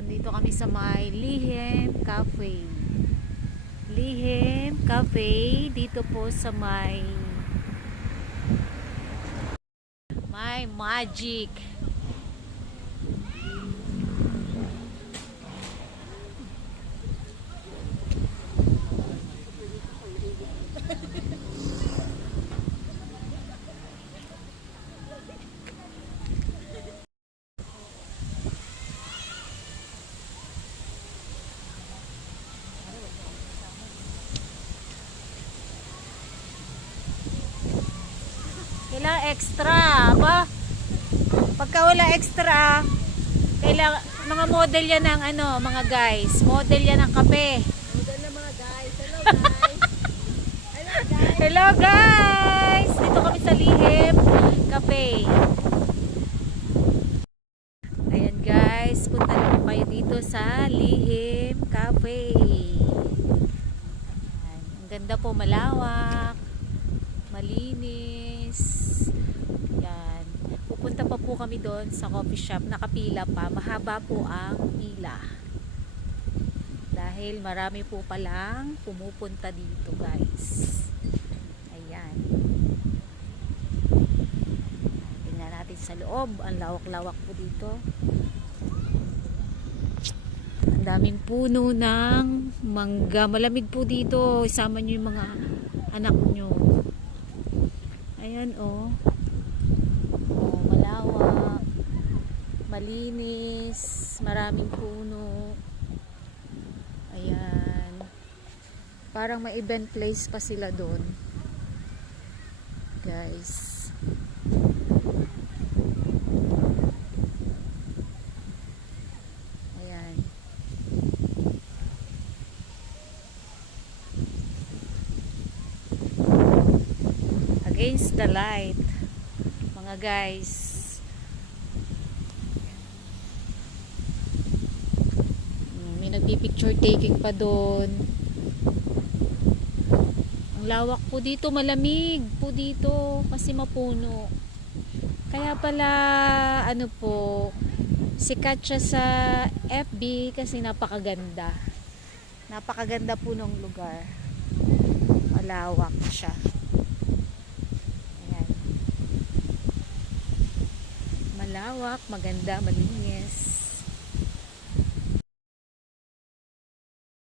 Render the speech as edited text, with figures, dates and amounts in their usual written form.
Andito kami sa may Lihim Cafe. Lihim Cafe dito po sa may Magic. Kailangan extra ba? Pagka wala extra, kailangan mga model yan ng ano, mga guys. Model yan ng kape. Model na mga guys. Hello guys. Hello guys. Hello guys! Dito kami sa Lihim Cafe. Ayan guys, punta na po kayo dito sa Lihim Cafe. Ayan. Ang ganda po, malawak, malinis. Yan. Pupunta pa po kami doon sa coffee shop. Nakapila pa. Mahaba po ang pila. Dahil marami po palang pumupunta dito guys. Ayan. Tingnan natin sa loob. Ang lawak-lawak po dito. Ang daming puno ng mangga. Malamig po dito. Isama nyo yung mga anak nyo. Ayan oh. Oh, malawak. Malinis. Maraming puno. Ayan. Parang may event place pa sila doon. Guys. Ayan. Against the light. Mga guys. May nagpi-picture taking pa doon. Ang lawak po dito, malamig po dito kasi mapuno. Kaya pala ano po, sikat siya sa FB kasi napakaganda. Napakaganda po ng lugar. Malawak siya. Ayan. Malawak, maganda, malinis.